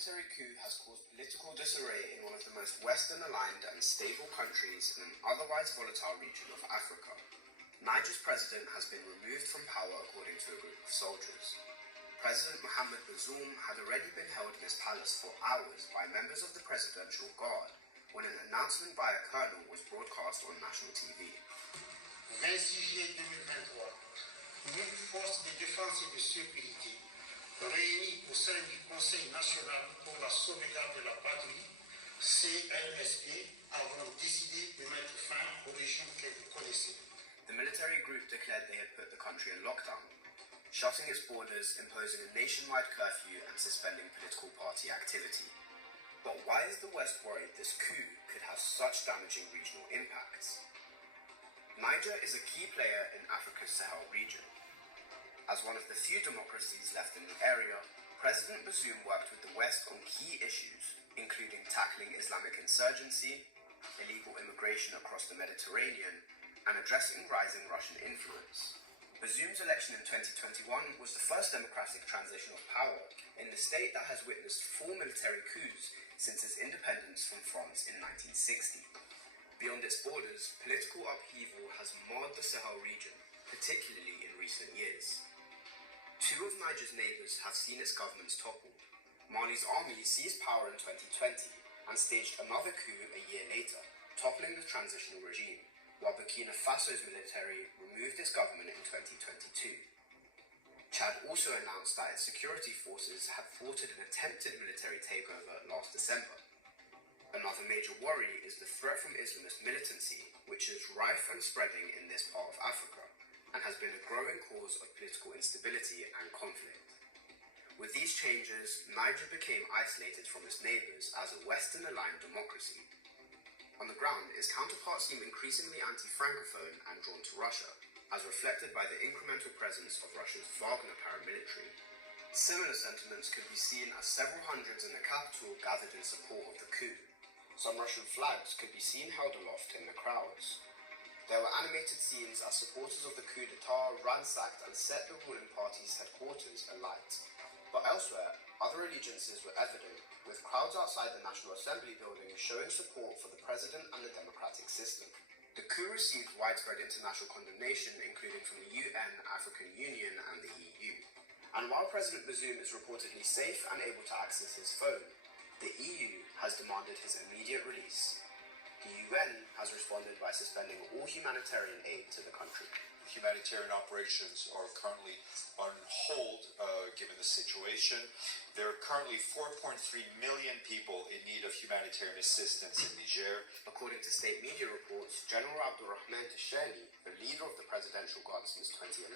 military coup has caused political disarray in one of the most Western-aligned and stable countries in an otherwise volatile region of Africa. Niger's president has been removed from power according to a group of soldiers. President Mohamed Bazoum had already been held in his palace for hours by members of the Presidential Guard when an announcement by a colonel was broadcast on national TV. 26 juillet 2023, nous, forces de défense et de sécurité, réunis au sein du Conseil national pour la sauvegarde de la patrie, CNSP, avons décidé de mettre fin au régime que vous connaissez. The military group declared they had put the country in lockdown, shutting its borders, imposing a nationwide curfew and suspending political party activity. But why is the West worried this coup could have such damaging regional impacts? Niger is a key player in Africa's Sahel region. As one of the few democracies left in the area, President Bazoum worked with the West on key issues, including tackling Islamic insurgency, illegal immigration across the Mediterranean, and addressing rising Russian influence. Bazoum's election in 2021 was the first democratic transition of power in the state that has witnessed 4 military coups since its independence from France in 1960. Beyond its borders, political upheaval has marred the Sahel region, particularly in recent years. 2 of Niger's neighbours have seen its governments toppled. Mali's army seized power in 2020 and staged another coup a year later, toppling the transitional regime, while Burkina Faso's military removed its government in 2022. Chad also announced that its security forces had thwarted an attempted military takeover last December. Another major worry is the threat from Islamist militancy, which is rife and spreading in this part of Africa, and has been a growing cause of political instability and conflict. With these changes, Niger became isolated from its neighbours as a Western-aligned democracy. On the ground, its counterparts seem increasingly anti-Francophone and drawn to Russia, as reflected by the incremental presence of Russia's Wagner paramilitary. Similar sentiments could be seen as several hundreds in the capital gathered in support of the coup. Some Russian flags could be seen held aloft in the crowds. There were animated scenes as supporters of the coup d'etat ransacked and set the ruling party's headquarters alight. But elsewhere, other allegiances were evident, with crowds outside the National Assembly building showing support for the president and the democratic system. The coup received widespread international condemnation, including from the UN, African Union, and the EU. And while President Bazoum is reportedly safe and able to access his phone, the EU has demanded his immediate release. The UN has responded by suspending all humanitarian aid to the country. Humanitarian operations are currently on hold given the situation. There are currently 4.3 million people in need of humanitarian assistance in Niger. According to state media reports, General Abdurrahman Tishani, the leader of the Presidential Guard since 2011,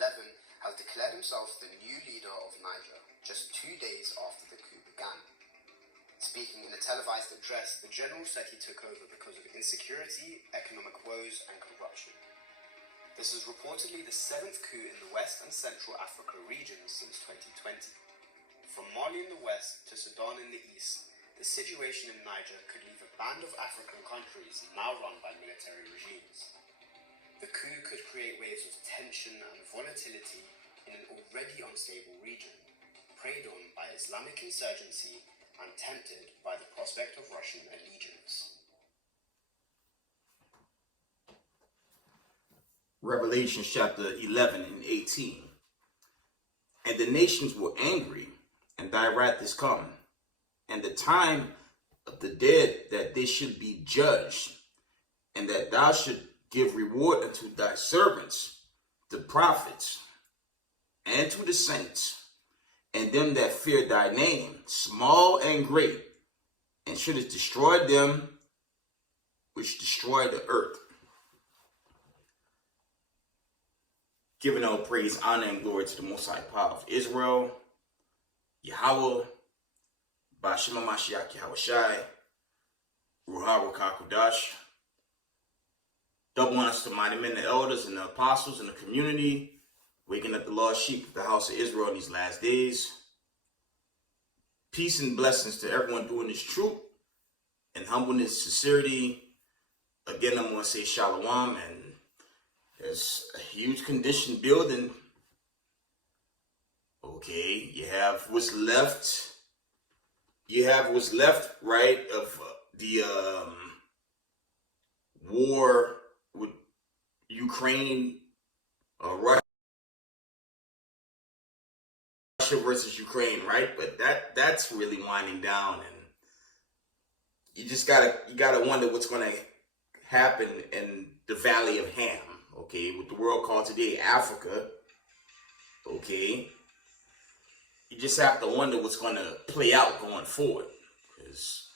has declared himself the new leader of Niger, just 2 days after the coup began. Speaking in a televised address, the general said he took over because of insecurity, economic woes, and corruption. This is reportedly the 7th coup in the West and Central Africa regions since 2020. From Mali in the west to Sudan in the east, the situation in Niger could leave a band of African countries now run by military regimes. The coup could create waves of tension and volatility in an already unstable region, preyed on by Islamic insurgency and tempted by the prospect of Russian allegiance. Revelation chapter 11 and 18. And the nations were angry, and thy wrath is come, and the time of the dead that they should be judged, and that thou should give reward unto thy servants, the prophets, and to the saints, and them that fear thy name, small and great, and shouldest destroy them which destroy the earth. Giving all praise, honor, and glory to the Most High Power of Israel, Yahweh, Ba'Shema Mashiach Yahushai, Ruha Rukakudash. Double honors to mighty men, the elders, and the apostles, and the community, waking up the lost sheep of the house of Israel in these last days. Peace and blessings to everyone doing this truth and humbleness, sincerity. Again, I'm going to say shalom, and there's a huge condition building. Okay, you have what's left You have what's left, right, of the war with Ukraine, Russia versus Ukraine, right? But that's really winding down, and you gotta wonder what's gonna happen in the Valley of Ham, okay, what the world called today Africa, okay. You just have to wonder what's gonna play out going forward, because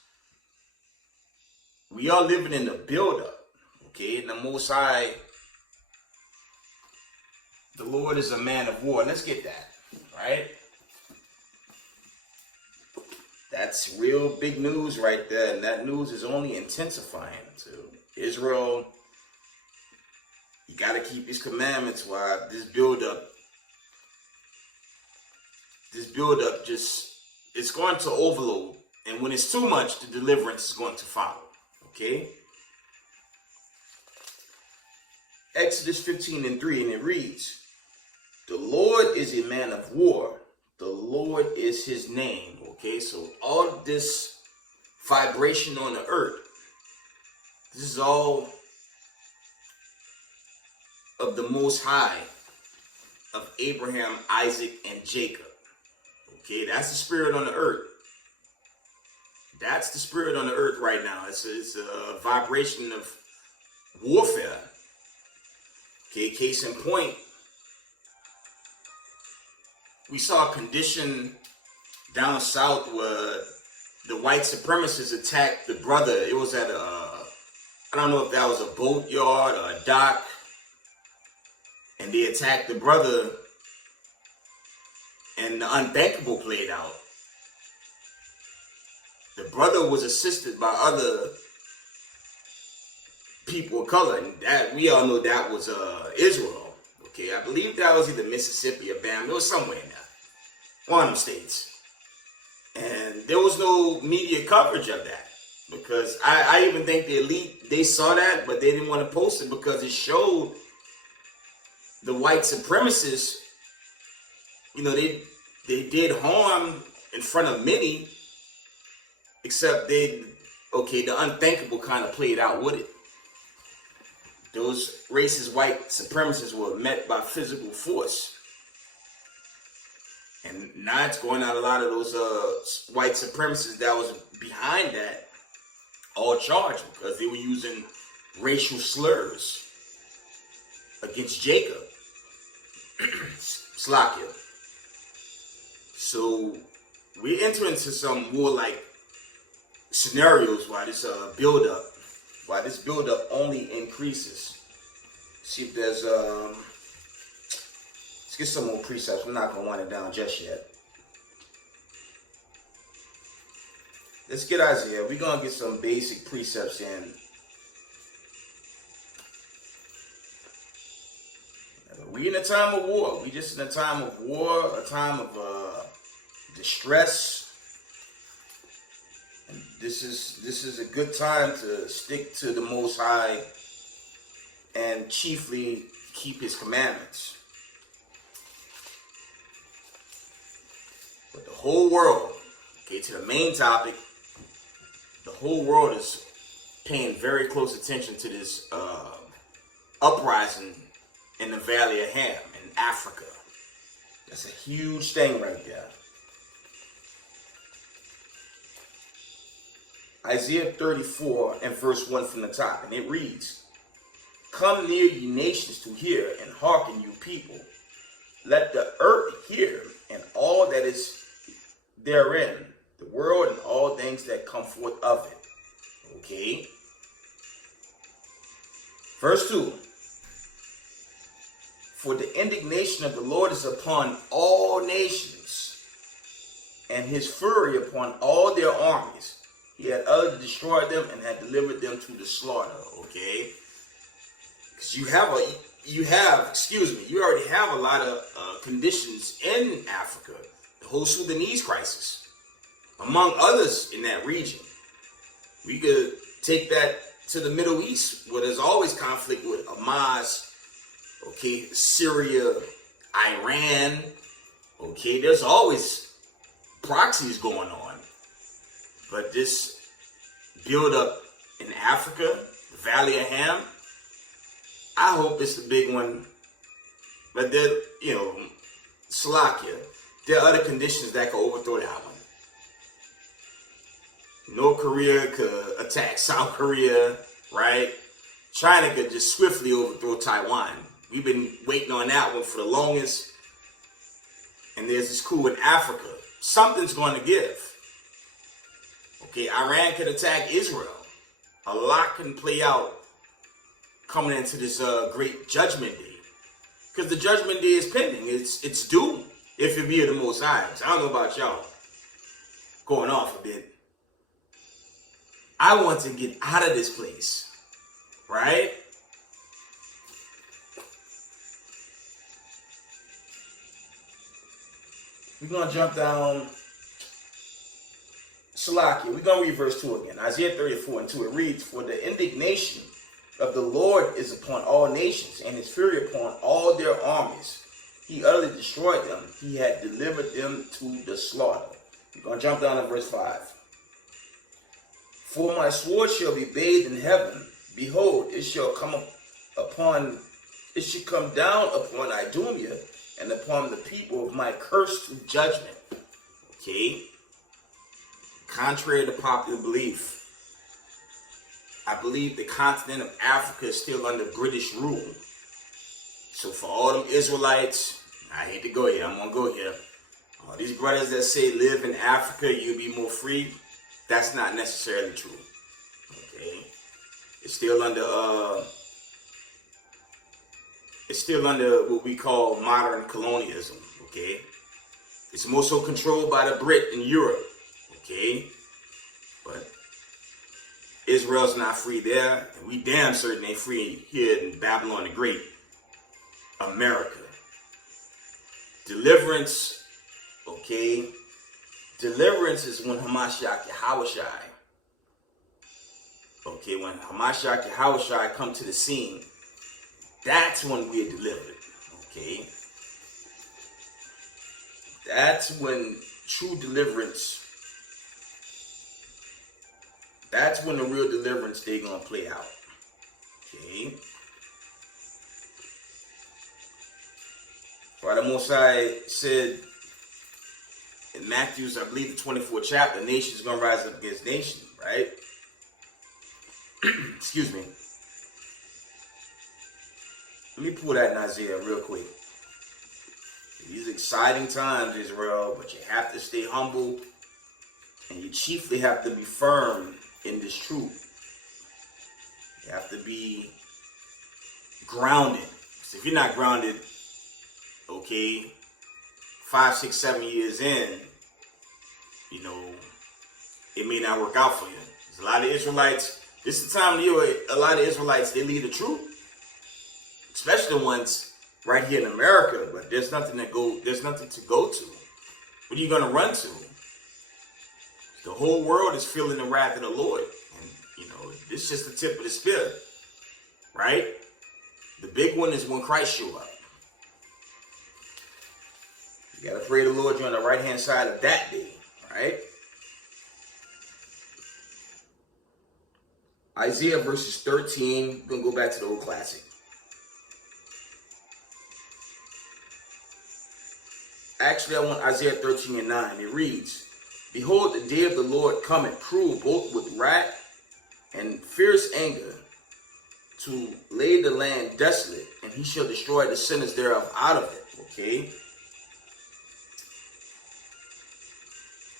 we are living in the build-up, okay, and the Most High, the Lord is a man of war. Let's get that, right? That's real big news right there, and that news is only intensifying. To Israel, you got to keep his commandments while this build-up just, it's going to overload, and when it's too much, the deliverance is going to follow, okay? Exodus 15:3, and it reads, the Lord is a man of war. The Lord is his name. Okay, so all this vibration on the earth, this is all of the Most High, of Abraham, Isaac, and Jacob. Okay, that's the spirit on the earth. That's the spirit on the earth right now. It's a vibration of warfare. Okay, case in point, we saw a condition down south where the white supremacists attacked the brother. It was at I don't know if that was a boatyard or a dock, and they attacked the brother, and the unthinkable played out. The brother was assisted by other people of color, and that we all know that was Israel. Okay, I believe that was either Mississippi or Bama. It was somewhere in there, one of them states. And there was no media coverage of that, because I even think the elite, they saw that, but they didn't want to post it because it showed the white supremacists, you know, they did harm in front of many, except the unthinkable kind of played out with it. Those racist white supremacists were met by physical force. And now it's going out a lot of those white supremacists that was behind that, all charged because they were using racial slurs against Jacob. Slakia. So we enter into some more like scenarios while this build-up only increases. See if there's let's get some more precepts. We're not gonna wind it down just yet. Let's get Isaiah. We're gonna get some basic precepts in. We in a time of war. We just in a time of war, a time of distress. And this is a good time to stick to the Most High and chiefly keep his commandments. But the whole world, okay, to the main topic, the whole world is paying very close attention to this uprising in the Valley of Ham in Africa. That's a huge thing right there. Isaiah 34 and verse 1 from the top, and it reads, come near, ye nations, to hear, and hearken, you people. Let the earth hear, and all that is therein, the world and all things that come forth of it. Okay. Verse 2. For the indignation of the Lord is upon all nations, and his fury upon all their armies. He had utterly destroyed them and had delivered them to the slaughter. Okay. Because you already have a lot of conditions in Africa. The whole Sudanese crisis, among others in that region. We could take that to the Middle East, where there's always conflict with Hamas, okay, Syria, Iran, okay, there's always proxies going on. But this build up in Africa, the Valley of Ham, I hope it's the big one. But there, Slovakia, there are other conditions that could overthrow that one. North Korea could attack South Korea, right? China could just swiftly overthrow Taiwan. We've been waiting on that one for the longest. And there's this coup in Africa. Something's going to give. Okay, Iran could attack Israel. A lot can play out coming into this great judgment day. Because the judgment day is pending. It's due if it be of the Most High. I don't know about y'all. Going off a bit. I want to get out of this place. Right? We're going to jump down Salakia. We're going to read verse 2 again. Isaiah 34:2. It reads, "For the indignation of the Lord is upon all nations, and his fury upon all their armies. He utterly destroyed them. He had delivered them to the slaughter." We're going to jump down to verse 5. "For my sword shall be bathed in heaven. Behold, it shall come down upon Idumea and upon the people of my curse to judgment." Okay. Contrary to popular belief, I believe the continent of Africa is still under British rule. So for all them Israelites, I hate to go here, I'm going to go here. All these brothers that say live in Africa, you'll be more free, that's not necessarily true. Okay. It's still under what we call modern colonialism. Okay. It's more so controlled by the Brit in Europe. Okay. But Israel's not free there, and we damn certain ain't free here in Babylon the Great, America. Deliverance, okay? Deliverance is when Hamashiach Yahushai, okay, when Hamashiach Yahushai come to the scene, that's when we're delivered, okay? That's when true deliverance, that's when the real deliverance they're going to play out, okay? Right, the Most High said in Matthew's, I believe, the 24th chapter, nation's going to rise up against nation, right? Excuse me. Let me pull that in Isaiah real quick. These exciting times, Israel, but you have to stay humble, and you chiefly have to be firm in this truth. You have to be grounded. So if you're not grounded, okay, 5, 6, 7 years in, you know, it may not work out for you. There's a lot of Israelites, this is the time of year where a lot of Israelites, they leave the truth. Especially the ones right here in America, but there's nothing to go to. What are you going to run to? The whole world is feeling the wrath of the Lord. And, you know, this is just the tip of the spear, right? The big one is when Christ show up. You got to pray the Lord you're on the right-hand side of that day, right? Isaiah verses 13. We're going to go back to the old classic. Actually, I want Isaiah 13:9. It reads, "Behold, the day of the Lord cometh, cruel, both with wrath and fierce anger, to lay the land desolate, and he shall destroy the sinners thereof out of it." Okay?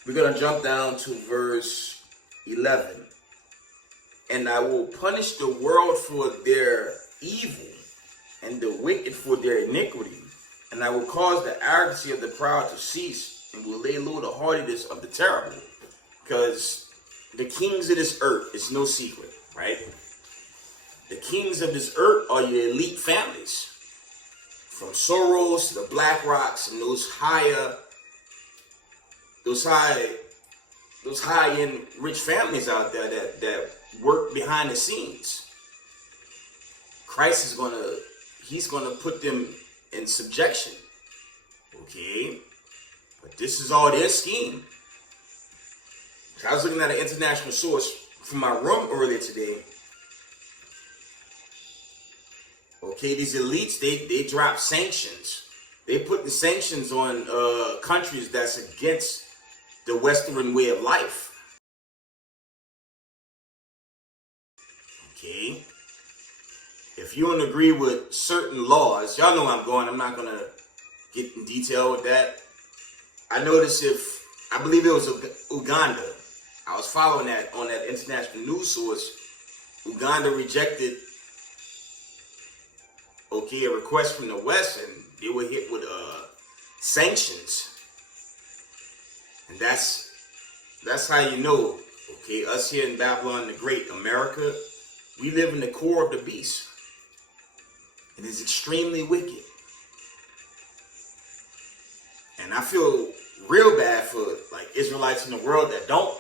We're going to jump down to verse 11. "And I will punish the world for their evil, and the wicked for their iniquity. And I will cause the arrogancy of the proud to cease, and will lay low the haughtiness of the terrible." Because the kings of this earth, it's no secret, right? The kings of this earth are your elite families. From Soros to the Black Rocks and those high-end rich families out there that work behind the scenes. Christ is he's gonna put them in subjection. Okay? But this is all their scheme. I was looking at an international source from my room earlier today. Okay, these elites, they drop sanctions. They put the sanctions on countries that's against the Western way of life. Okay. If you don't agree with certain laws, y'all know where I'm going. I'm not going to get in detail with that. I noticed I believe it was Uganda. I was following that on that international news source. Uganda rejected, okay, a request from the West, and they were hit with sanctions. And that's how you know, okay, us here in Babylon the Great, America, we live in the core of the beast. It is extremely wicked. And I feel real bad for like Israelites in the world that don't,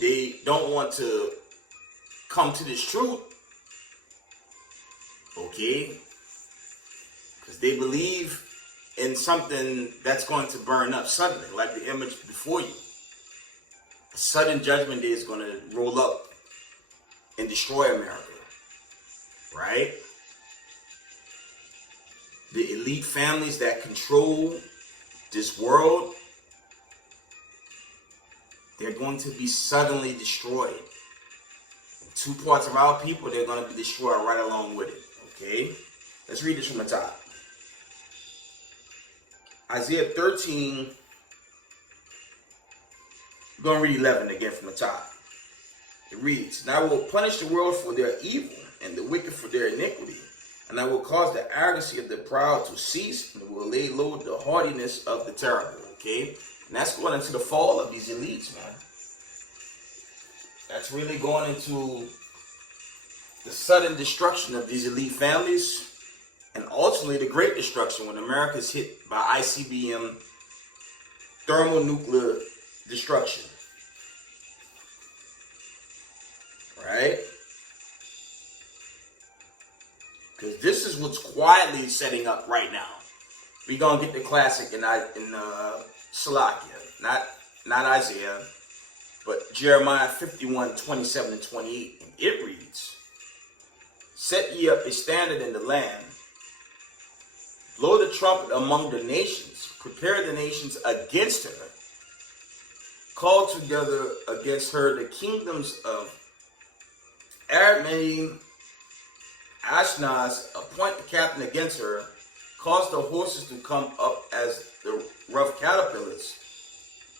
they don't want to come to this truth. Okay? Because they believe in something that's going to burn up suddenly, like the image before you. A sudden judgment day is going to roll up and destroy America. Right? The elite families that control this world, they're going to be suddenly destroyed. And 2 parts of our people, they're going to be destroyed right along with it. Okay? Let's read this from the top. Isaiah 13, we're going to read 11 again from the top. It reads, "And I will punish the world for their evil and the wicked for their iniquity. And I will cause the arrogancy of the proud to cease, and will lay low the haughtiness of the terrible." Okay? And that's going into the fall of these elites, man. That's really going into the sudden destruction of these elite families, and ultimately the great destruction when America is hit by ICBM thermonuclear destruction. Right? Because this is what's quietly setting up right now. We're going to get the classic in Salakia, not Isaiah, but Jeremiah 51, 27 and 28. And it reads, "Set ye up a standard in the land, blow the trumpet among the nations, prepare the nations against her, call together against her the kingdoms of Aramaim, Ashnaz, appoint the captain against her, cause the horses to come up as the rough caterpillars."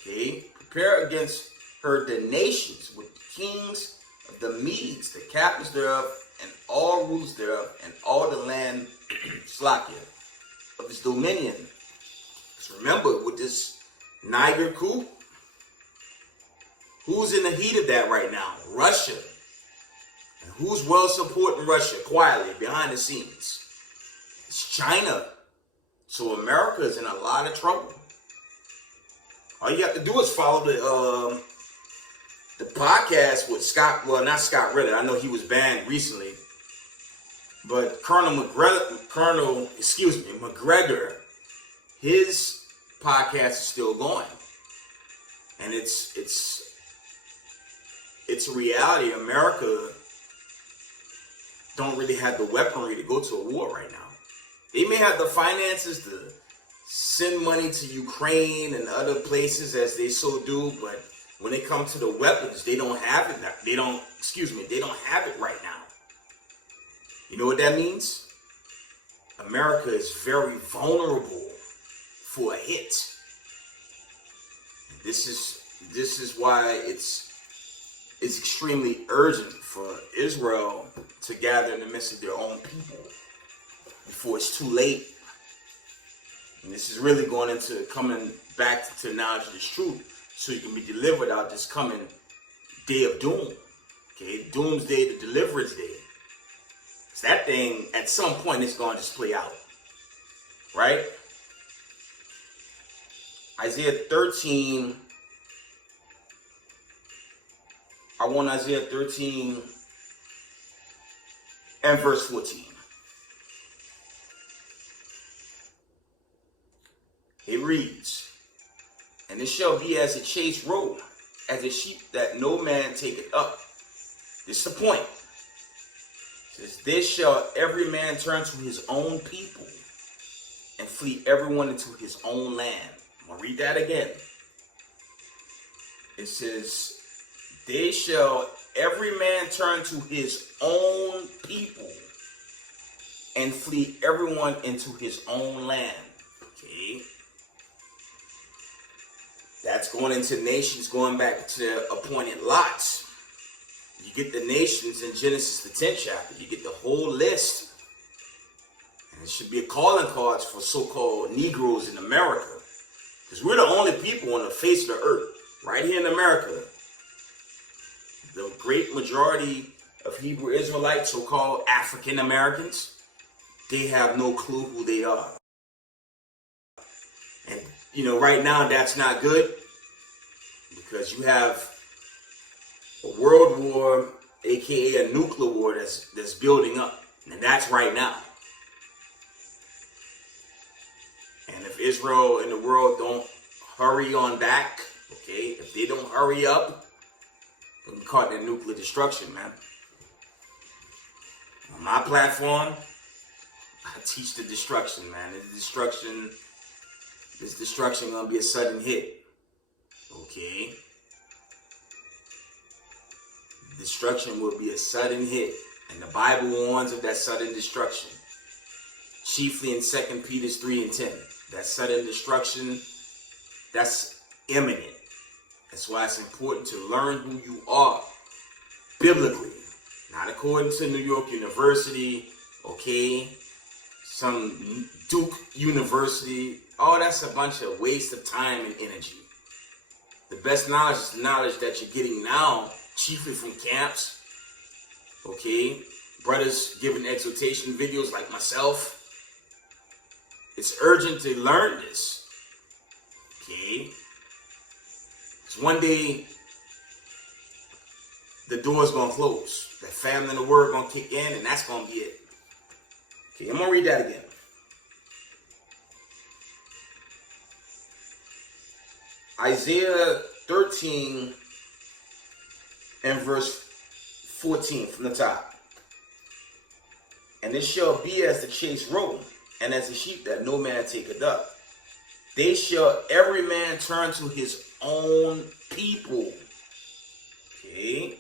Okay, prepare against her the nations with the kings of the Medes, the captains thereof, and all rulers thereof, and all the land Slakia of his dominion. So remember, with this Niger coup, who's in the heat of that right now? Russia. And who's well supporting Russia quietly behind the scenes? It's China. So America is in a lot of trouble. All you have to do is follow the podcast with Scott, well, not Scott Ritter. I know he was banned recently. But Colonel McGregor, his podcast is still going. And it's a reality. America don't really have the weaponry to go to a war right now. They may have the finances to send money to Ukraine and other places as they so do, but when it comes to the weapons, they don't have it. They don't have it right now. You know what that means? America is very vulnerable for a hit. This is why it's extremely urgent for Israel to gather in the midst of their own people before it's too late. And this is really going into coming back to the knowledge of this truth, so you can be delivered out this coming day of doom. Okay, doomsday, the deliverance day. So that thing, at some point, it's going to just play out. Right? Isaiah 13. I want Isaiah 13 and verse 14. It reads, "And it shall be as a chased roe as a sheep that no man taketh up. This is the point. It says, this shall every man turn to his own people and flee everyone into his own land. I'm going to read that again. It says, they shall every man turn to his own people and flee everyone into his own land. Okay. That's going into nations, going back to appointed lots. You get the nations in Genesis, the 10th chapter. You get the whole list. And it should be a calling card for so-called Negroes in America. Because we're the only people on the face of the earth, right here in America. The great majority of Hebrew Israelites, so-called African Americans, they have no clue who they are. And, you know, right now that's not good. Because you have a world war, aka a nuclear war that's building up. And that's right now. And if Israel and the world don't hurry on back, okay, if they don't hurry up, we'll be caught in nuclear destruction, man. On my platform, I teach the destruction, man. This destruction gonna be a sudden hit. Okay? Destruction will be a sudden hit. And the Bible warns of that sudden destruction. Chiefly in 2 Peter 3 and 10. That sudden destruction, that's imminent. That's why it's important to learn who you are. Biblically. Not according to New York University, okay? Some Duke University. Oh, that's a bunch of waste of time and energy. The best knowledge is the knowledge that you're getting now, chiefly from camps, okay? Brothers giving exhortation videos like myself. It's urgent to learn this, okay? Because one day, the door's going to close. The family and the word going to kick in, and that's going to be it. Okay, I'm going to read that again. Isaiah 13 and verse 14 from the top. And it shall be as the chase roe, and as the sheep that no man taketh up. They shall every man turn to his own people. Okay.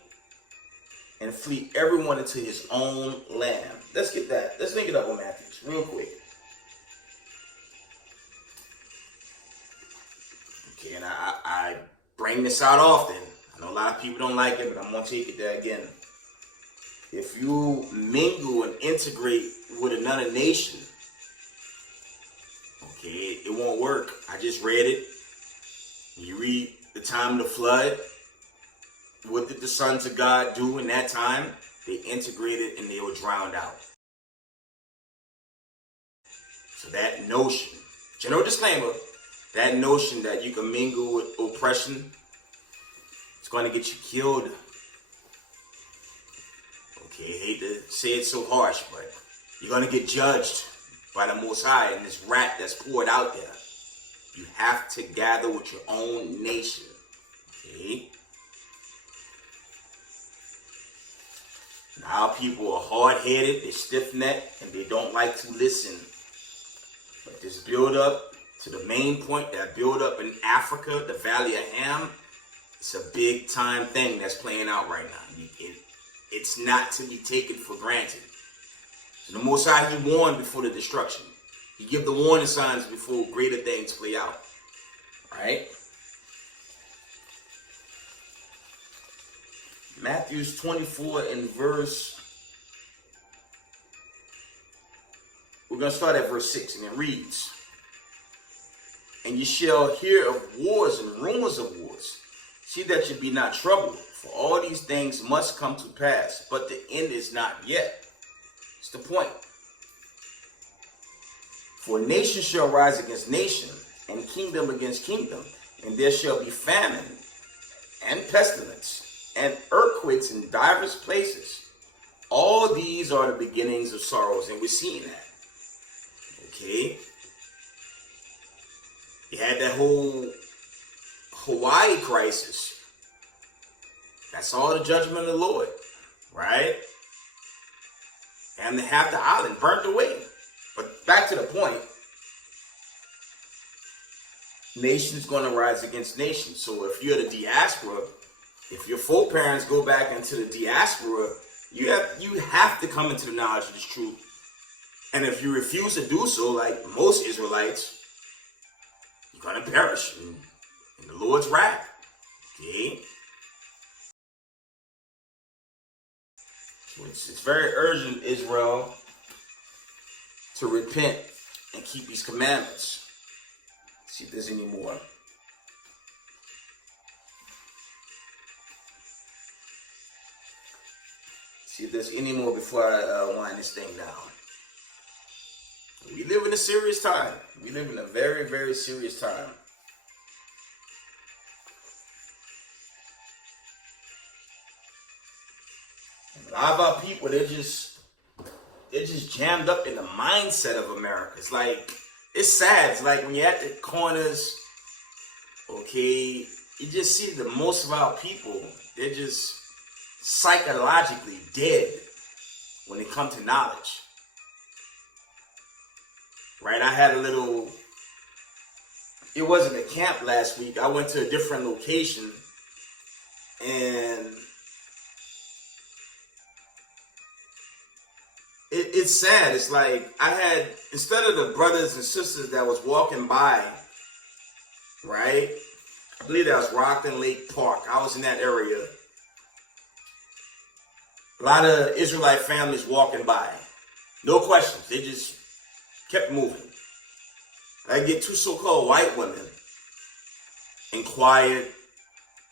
And flee everyone into his own land. Let's get that. Let's link it up with Matthews real quick. Okay, and I bring this out often. I know a lot of people don't like it, but I'm going to take it there again. If you mingle and integrate with another nation, okay, it won't work. I just read it. You read the time of the flood. What did the sons of God do in that time? They integrated and they were drowned out. So that notion, general disclaimer, that notion that you can mingle with oppression, it's going to get you killed. Okay, I hate to say it so harsh, but you're going to get judged by the Most High and this rat that's poured out there. You have to gather with your own nation. Okay? Now people are hard-headed, they're stiff-necked, and they don't like to listen. But this build-up to the main point, that build-up in Africa, the Valley of Ham, it's a big-time thing that's playing out right now. It's not to be taken for granted. So the Most High, He warned before the destruction. He give the warning signs before greater things play out. Right? Matthew 24 and verse, we're going to start at verse 6, and it reads, and ye shall hear of wars and rumors of wars. See that ye be not troubled, for all these things must come to pass, but the end is not yet. It's the point. For nation shall rise against nation, and kingdom against kingdom, and there shall be famine, and pestilence, and earthquakes in divers places. All these are the beginnings of sorrows, and we're seeing that. Okay? You had that whole Hawaii crisis. That's all the judgment of the Lord, right? And half the island burnt away. But back to the point, nation's going to rise against nation. So if you're the diaspora, if your foreparents go back into the diaspora, you have to come into the knowledge of this truth. And if you refuse to do so, like most Israelites, you're going to perish in the Lord's wrath. Okay? So it's very urgent, Israel, to repent and keep these commandments. Let's see if there's any more. See if there's any more before I wind this thing down. We live in a serious time. We live in a very, very serious time. A lot of our people, they're just jammed up in the mindset of America. It's like, it's sad. It's like when you're at the corners, okay, you just see that most of our people, they're just psychologically dead when it comes to knowledge. Right? I had it wasn't a camp last week. I went to a different location, and it's sad. It's like I had, instead of the brothers and sisters that was walking by, right? I believe that was Rockland Lake Park. I was in that area. A lot of Israelite families walking by. No questions. They just kept moving. I get two so-called white women inquired.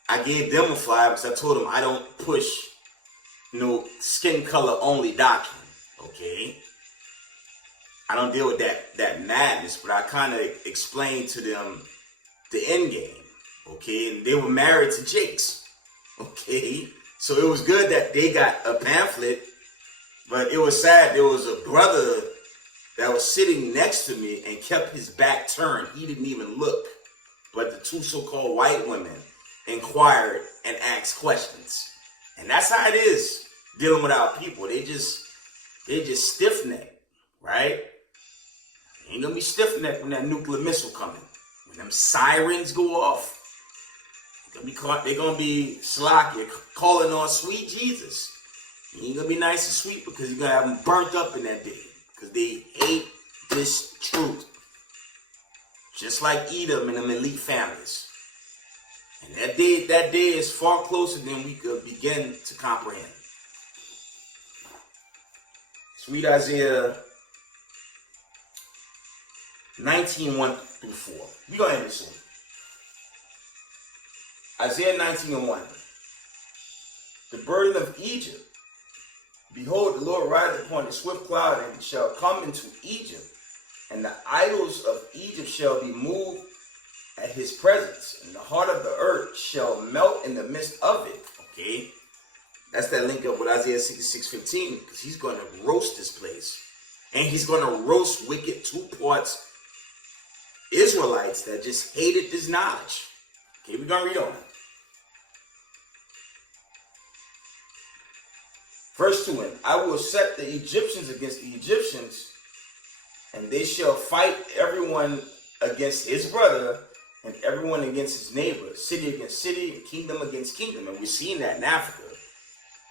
I gave them a flyer because I told them I don't push no skin color only doctrine. Okay? I don't deal with that madness, but I kind of explained to them the end game. Okay? And they were married to Jakes. Okay? So it was good that they got a pamphlet, but it was sad. There was a brother that was sitting next to me and kept his back turned. He didn't even look. But the two so-called white women inquired and asked questions. And that's how it is dealing with our people. They just stiff-necked, right? Ain't gonna be stiff-necked when that nuclear missile coming. When them sirens go off, they're gonna be slacky, calling on sweet Jesus. You ain't gonna be nice and sweet because you're gonna have them burnt up in that day. Because they hate this truth. Just like Edom and them elite families. And that day is far closer than we could begin to comprehend. Sweet Isaiah 19:1 through 4. We're going to end this soon. Isaiah 19:1. The burden of Egypt. Behold, the Lord rideth upon a swift cloud, and shall come into Egypt, and the idols of Egypt shall be moved at his presence, and the heart of the earth shall melt in the midst of it. Okay? That's that link up with Isaiah 66:15, because he's going to roast this place. And he's going to roast wicked 2 parts Israelites that just hated this knowledge. Okay, we're going to read on. Verse 2, and I will set the Egyptians against the Egyptians, and they shall fight everyone against his brother, and everyone against his neighbor, city against city, and kingdom against kingdom. And we're seeing that in Africa,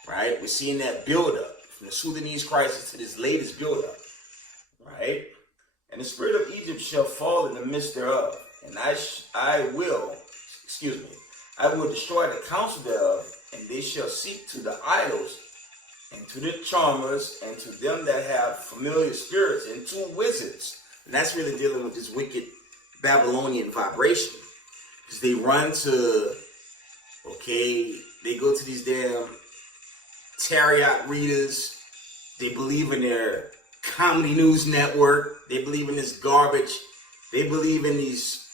right? We're seeing that build-up, from the Sudanese crisis to this latest build-up, right? And the spirit of Egypt shall fall in the midst thereof, and I will destroy the counsel thereof, and they shall seek to the idols, and to the charmers, and to them that have familiar spirits, and to wizards. And that's really dealing with this wicked Babylonian vibration. Because they run to, they go to these damn tarot readers. They believe in their comedy news network. They believe in this garbage. They believe in these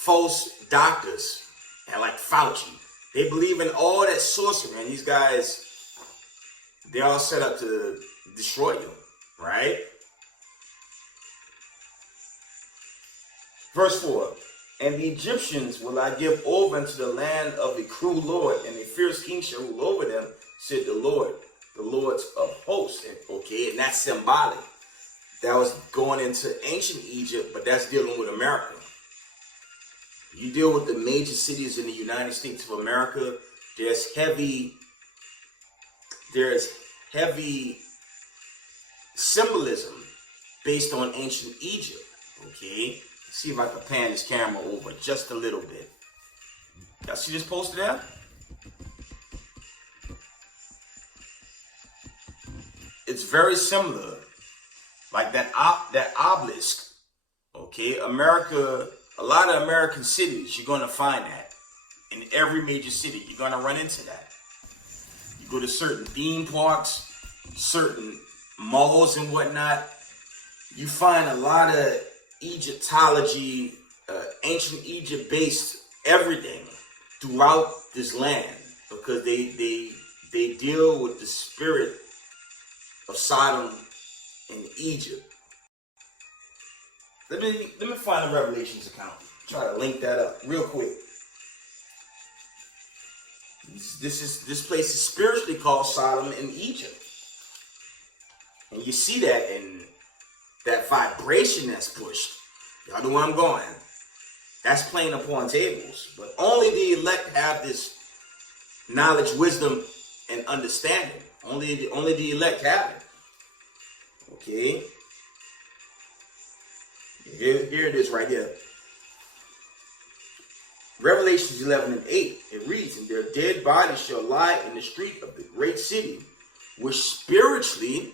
false doctors, and like Fauci. They believe in all that sorcery, and these guys, they're all set up to destroy you, right? Verse 4. And the Egyptians will I give over into the land of the cruel Lord, and a fierce king shall rule over them, said the Lord, the Lords of hosts. Okay, and that's symbolic. That was going into ancient Egypt, but that's dealing with America. You deal with the major cities in the United States of America, there's heavy symbolism based on ancient Egypt. Okay, see if I can pan this camera over just a little bit. Y'all see this poster there? It's very similar, like that obelisk. Okay, America, a lot of American cities, you're gonna find that. In every major city, you're gonna run into that. You go to certain theme parks, certain malls and whatnot, you find a lot of Egyptology, ancient Egypt-based everything throughout this land, because they deal with the spirit of Sodom and Egypt. Let me find the Revelations account. Try to link that up real quick. This place is spiritually called Sodom and Egypt, and you see that in that vibration that's pushed. Y'all know where I'm going. That's playing upon tables, but only the elect have this knowledge, wisdom, and understanding. Only the elect have it. Okay. Here it is right here. Revelations 11 and 8. It reads, and their dead bodies shall lie in the street of the great city, which spiritually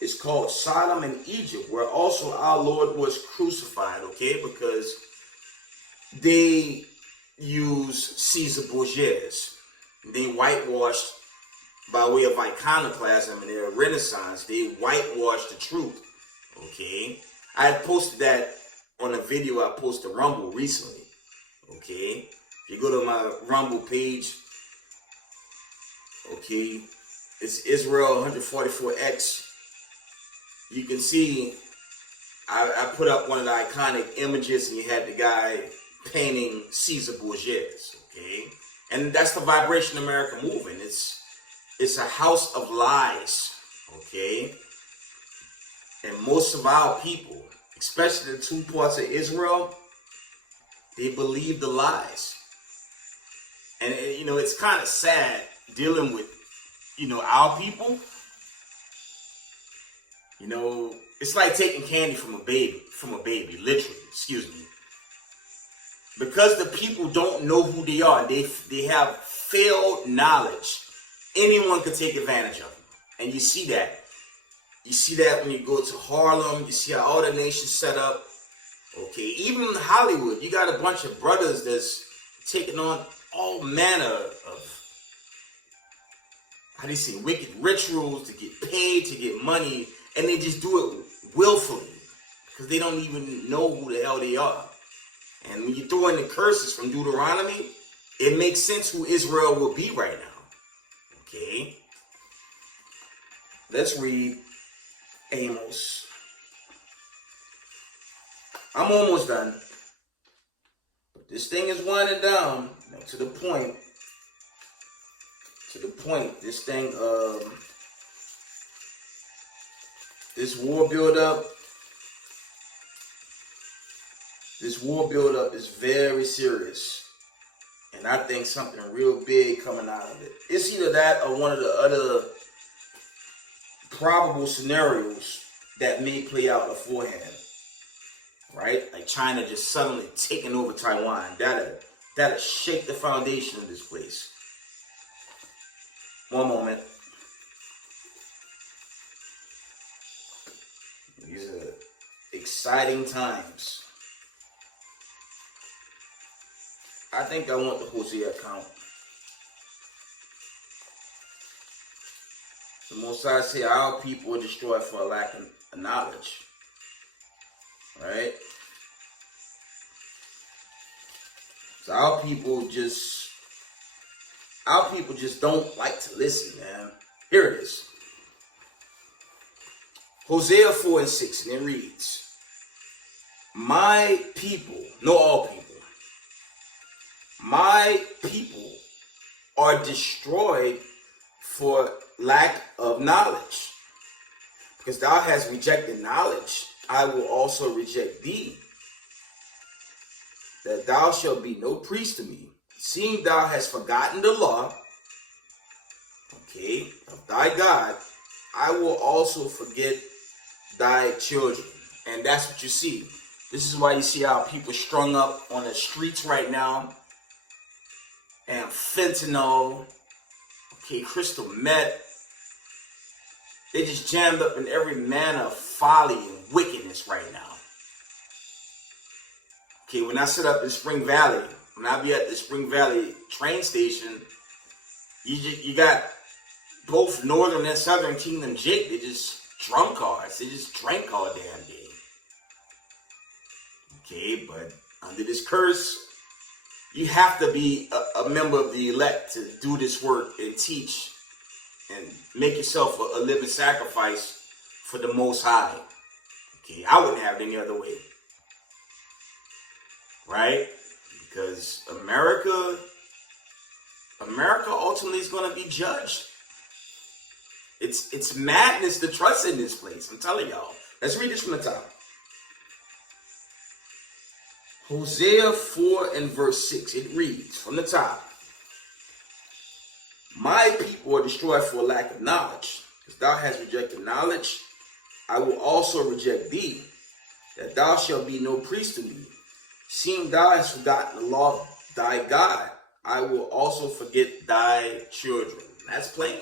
is called Sodom and Egypt, where also our Lord was crucified. Okay, because they use Caesar Borgias. They whitewashed by way of iconoclasm in their Renaissance. They whitewashed the truth. Okay, I had posted that on a video I posted Rumble recently. Okay, if you go to my Rumble page, okay, it's Israel 144X. You can see I put up one of the iconic images, and you had the guy painting Caesar Borgias. Okay, and that's the Vibration America movement. It's a house of lies. Okay, and most of our people, especially the two parts of Israel, they believe the lies. And it's kind of sad dealing with, our people. It's like taking candy from a baby, literally, excuse me. Because the people don't know who they are, they have failed knowledge. Anyone could take advantage of them. And you see that. You see that when you go to Harlem, you see how all the nations set up. Okay, even in Hollywood, you got a bunch of brothers that's taking on all manner of, wicked rituals to get paid, to get money, and they just do it willfully because they don't even know who the hell they are. And when you throw in the curses from Deuteronomy, it makes sense who Israel will be right now. Okay, let's read Amos. I'm almost done. But this thing is winding down. Now to the point. This thing, this war build-up is very serious. And I think something real big coming out of it. It's either that or one of the other probable scenarios that may play out beforehand. Right? Like China just suddenly taking over Taiwan. That'll shake the foundation of this place. One moment. These are exciting times. I think I want the Hosea account. The Most High say our people are destroyed for a lack of knowledge. Right? So our people just don't like to listen, man. Here it is. Hosea 4 and 6, and it reads, my people, no all people, my people are destroyed for lack of knowledge. Because thou hast rejected knowledge, I will also reject thee, that thou shalt be no priest to me. Seeing thou hast forgotten the law, okay, of thy God, I will also forget thy children. And that's what you see. This is why you see how people strung up on the streets right now. And fentanyl, okay, crystal meth. They just jammed up in every manner of folly and wickedness right now. Okay, when I sit up in Spring Valley, when I be at the Spring Valley train station, you got both Northern and Southern Kingdom Jake. They just drunkards. They just drank all damn day. Okay, but under this curse, you have to be a member of the elect to do this work and teach and make yourself a living sacrifice for the Most High. Okay, I wouldn't have it any other way. Right? Because America ultimately is going to be judged. It's madness to trust in this place. I'm telling y'all. Let's read this from the top. Hosea 4 and verse 6. It reads from the top. My people are destroyed for lack of knowledge. Because thou hast rejected knowledge, I will also reject thee, that thou shalt be no priest to me. Seeing thou hast forgotten the law of thy God, I will also forget thy children. That's plain.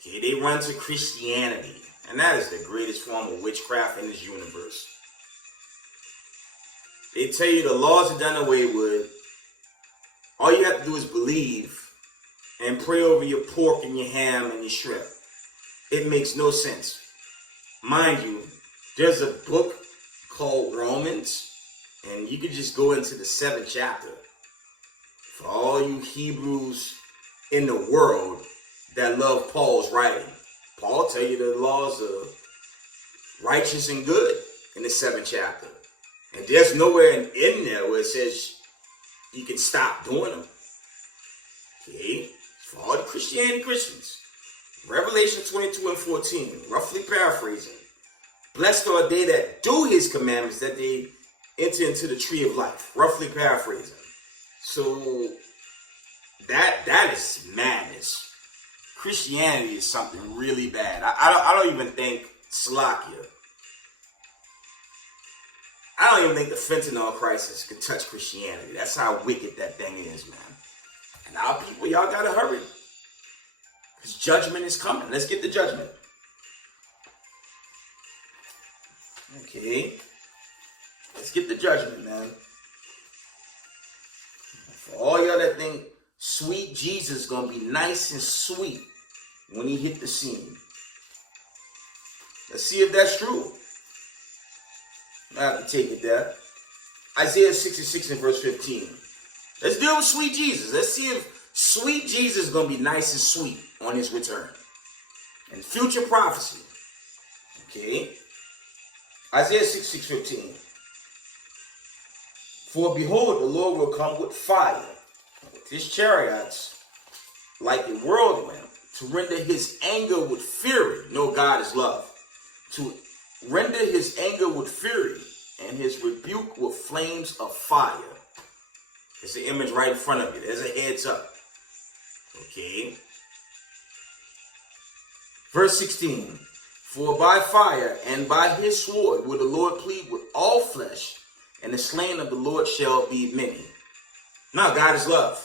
Okay, they run to Christianity, and that is the greatest form of witchcraft in this universe. They tell you the laws are done away with. All you have to do is believe and pray over your pork and your ham and your shrimp. It makes no sense. Mind you, there's a book called Romans, and you could just go into the 7th chapter. For all you Hebrews in the world that love Paul's writing, Paul tell you the laws are righteous and good in the 7th chapter. And there's nowhere in there where it says you can stop doing them. Okay? For all the Christianity Christians. Revelation 22 and 14, roughly paraphrasing. Blessed are they that do his commandments, that they enter into the tree of life. Roughly paraphrasing. So that is madness. Christianity is something really bad. I don't even think Slovakia. I don't even think the fentanyl crisis could touch Christianity. That's how wicked that thing is, man. And our people, y'all gotta hurry. Because judgment is coming. Let's get the judgment. Okay. Let's get the judgment, man. For all y'all that think sweet Jesus is gonna be nice and sweet when he hit the scene. Let's see if that's true. I have to take it there. Isaiah 66 and verse 15. Let's deal with sweet Jesus. Let's see if sweet Jesus is going to be nice and sweet on his return. And future prophecy. Okay. Isaiah 66:15. For behold, the Lord will come with fire, with his chariots, like a whirlwind, to render his anger with fury. No, God is love. To render his anger with fury and his rebuke with flames of fire. There's the image right in front of you. There's a heads up. Okay. Verse 16. For by fire and by his sword will the Lord plead with all flesh, and the slain of the Lord shall be many. Now God is love.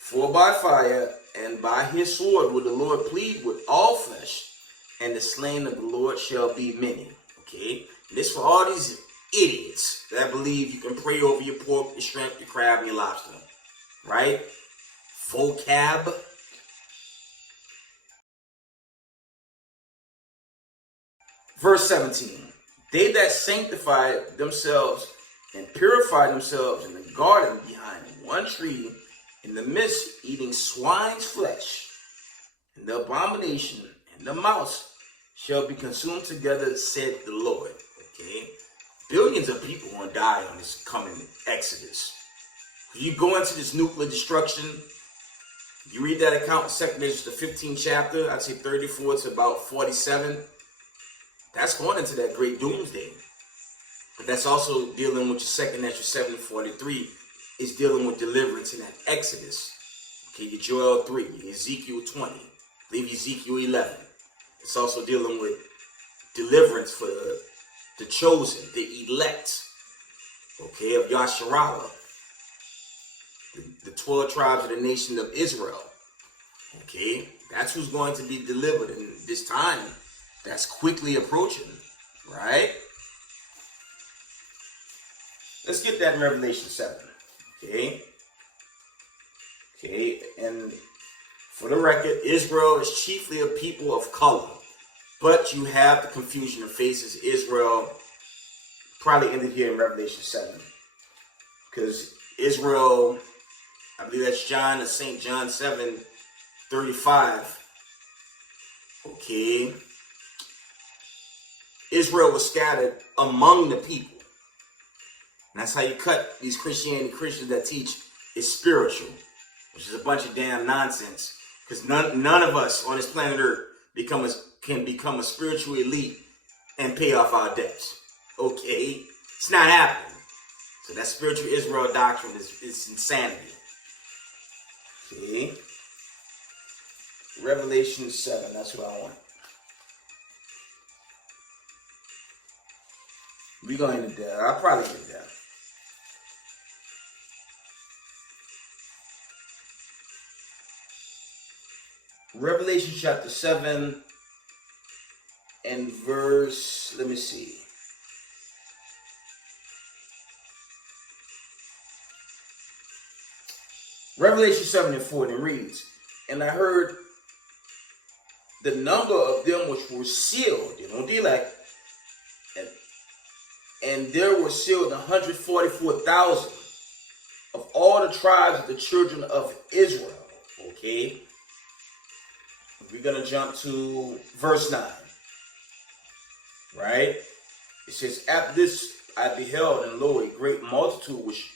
For by fire and by his sword will the Lord plead with all flesh, and the slain of the Lord shall be many. Okay? And this for all these idiots that believe you can pray over your pork, your shrimp, your crab, and your lobster. Right? Vocab. Verse 17. They that sanctify themselves and purify themselves in the garden behind one tree, in the midst eating swine's flesh, and the abomination and the mouse shall be consumed together, said the Lord. Okay. billions of people going to die on this coming Exodus. You go into this nuclear destruction, you read that account in 2 Ezra, the 15th chapter, I'd say 34 to about 47. That's going into that great doomsday. But that's also dealing with your 2 Ezra 7 to 43, is dealing with deliverance in that Exodus. Okay, your Joel 3, your Ezekiel 20, I believe Ezekiel 11. It's also dealing with deliverance for the chosen, the elect, okay, of Yasharallah. The 12 tribes of the nation of Israel. Okay, that's who's going to be delivered in this time that's quickly approaching, right? Let's get that in Revelation 7. Okay. Okay, and for the record, Israel is chiefly a people of color. But you have the confusion of faces. Israel probably ended here in Revelation 7. Because Israel, I believe that's St. John 7:35. Okay. Israel was scattered among the people. And that's how you cut these Christians that teach it's spiritual, which is a bunch of damn nonsense. Because none of us on this planet Earth can become a spiritual elite and pay off our debts. Okay? It's not happening. So that spiritual Israel doctrine is insanity. Okay? Revelation 7, that's what I want. We're going to that. I'll probably get that. Revelation chapter 7 and verse, let me see. Revelation 7 and 4, and it reads, and I heard the number of them which were sealed, you know, the elect, and there were sealed 144,000 of all the tribes of the children of Israel. Okay. We're going to jump to verse 9. Right? It says, after this I beheld, and lo, a great multitude which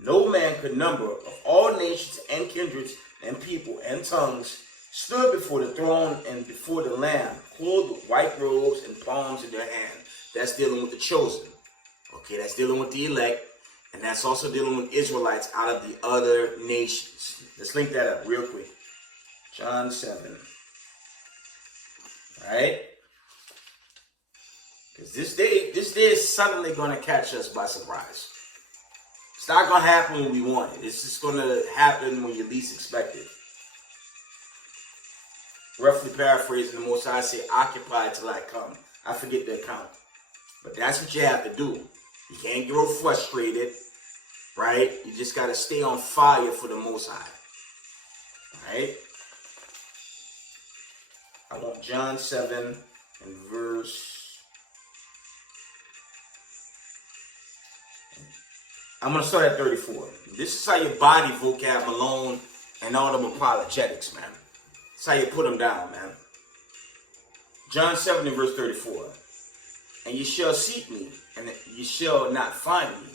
no man could number, of all nations and kindreds and people and tongues, stood before the throne and before the Lamb, clothed with white robes and palms in their hand. That's dealing with the chosen. Okay, that's dealing with the elect. And that's also dealing with Israelites out of the other nations. Let's link that up real quick. John 7. Right? Because this day is suddenly going to catch us by surprise. It's not going to happen when we want it. It's just going to happen when you least expect it. Roughly paraphrasing, the Most High say, occupy till I come. I forget the account. But that's what you have to do. You can't grow frustrated, right? You just got to stay on fire for the Most High. Right? I want John 7 and verse... I'm going to start at 34. This is how your body vocab Malone and all them apologetics, man. This is how you put them down, man. John 7 and verse 34. And ye shall seek me, and ye shall not find me.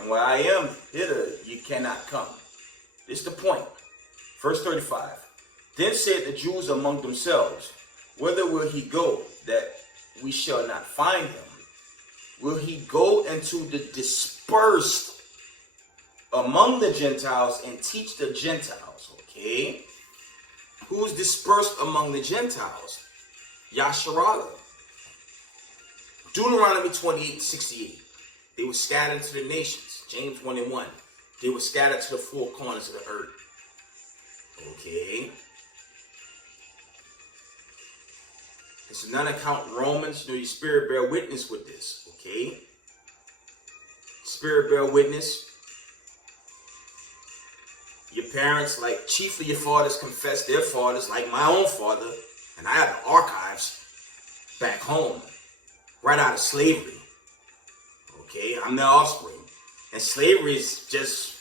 And where I am, hither ye cannot come. This is the point. Verse 35. Then said the Jews among themselves, whither will he go, that we shall not find him? Will he go into the dispersed among the Gentiles and teach the Gentiles? Okay. Who's dispersed among the Gentiles? Yasharallah. Deuteronomy 28:68. They were scattered to the nations. James 1 and 1. They were scattered to the four corners of the earth. Okay. And so none account Romans, your spirit bear witness with this. Okay. Spirit bear witness. Your parents, like chiefly your fathers, confess their fathers, like my own father. And I have the archives back home, right out of slavery. Okay, I'm the offspring. And slavery is just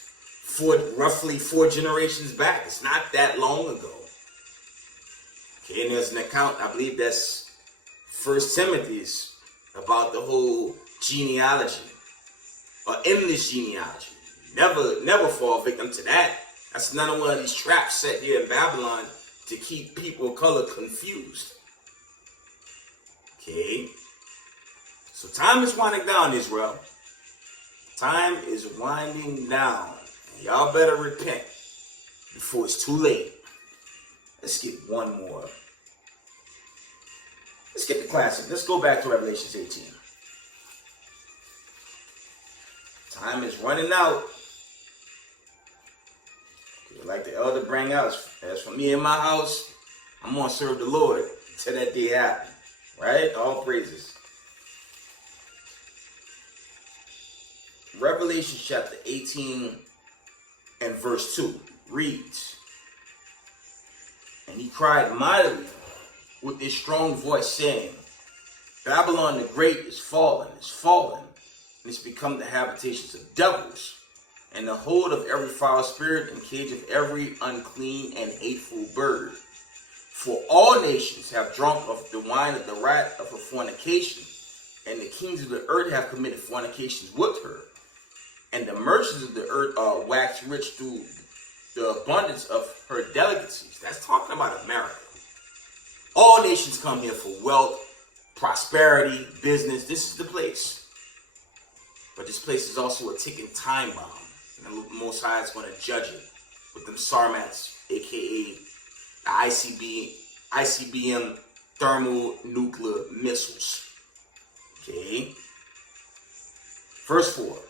roughly 4 generations back. It's not that long ago. Okay, and there's an account, I believe that's 1 Timothy's, about the whole genealogy, or endless genealogy. Never fall victim to that. That's another one of these traps set here in Babylon to keep people of color confused. Okay. So time is winding down, Israel. Time is winding down. And y'all better repent before it's too late. Let's get one more. Let's get the classic. Let's go back to Revelation 18. Time is running out. Like the elder bring out, as for me and my house, I'm going to serve the Lord till that day happens. Right? All praises. Revelation chapter 18 and verse 2 reads, "And he cried mightily with this strong voice, saying, Babylon the Great is fallen, and it's become the habitations of devils, and the hold of every foul spirit, and cage of every unclean and hateful bird. For all nations have drunk of the wine of the wrath of her fornication, and the kings of the earth have committed fornications with her. And the merchants of the earth are waxed rich through the abundance of her delicacies." That's talking about America. All nations come here for wealth, prosperity, business. This is the place. But this place is also a ticking time bomb. And the Most High is going to judge it with them Sarmats, aka the ICBM thermonuclear missiles. Okay. Verse 4.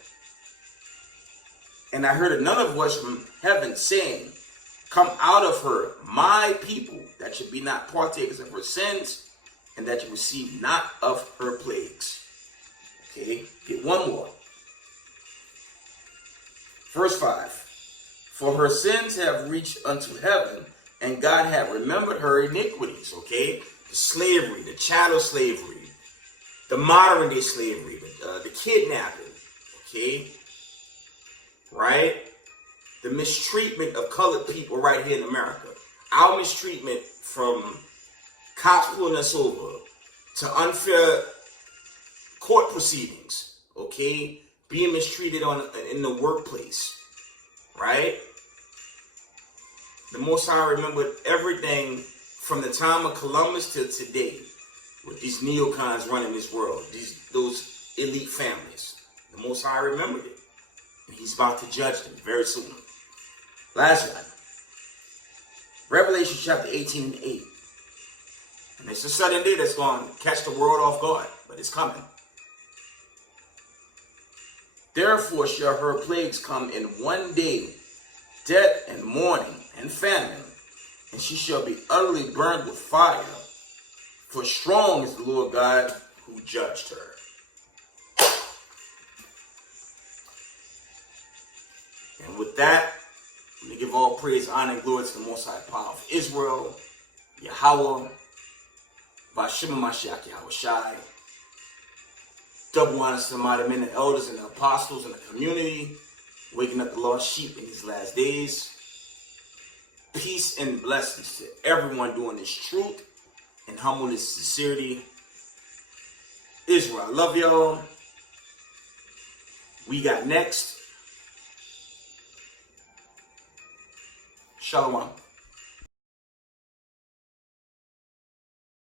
"And I heard another voice from heaven saying, Come out of her, my people, that you be not partakers of her sins, and that you receive not of her plagues." Okay, get one more. Verse 5. "For her sins have reached unto heaven, and God hath remembered her iniquities." Okay, the slavery, the chattel slavery, the modern day slavery, the kidnapping. Okay, right? The mistreatment of colored people right here in America. Our mistreatment, from cops pulling us over to unfair court proceedings, okay? Being mistreated in the workplace, right? The Most High remembered everything from the time of Columbus to today, with these neocons running this world, those elite families. The Most High remembered it, and He's about to judge them very soon. Last one, Revelation chapter 18 and 8. And it's a sudden day that's going to catch the world off guard, but it's coming. "Therefore shall her plagues come in one day, death and mourning and famine, and she shall be utterly burned with fire. For strong is the Lord God who judged her." And with that, we give all praise, honor, and glory to the Most High Power of Israel, Yahweh, Bashim Mashiach Yahweh Shai. Double honors to the mighty men and elders and the apostles and the community, waking up the lost sheep in these last days. Peace and blessings to everyone doing this truth and humbleness, sincerity. Israel, I love y'all. We got next. Shalom.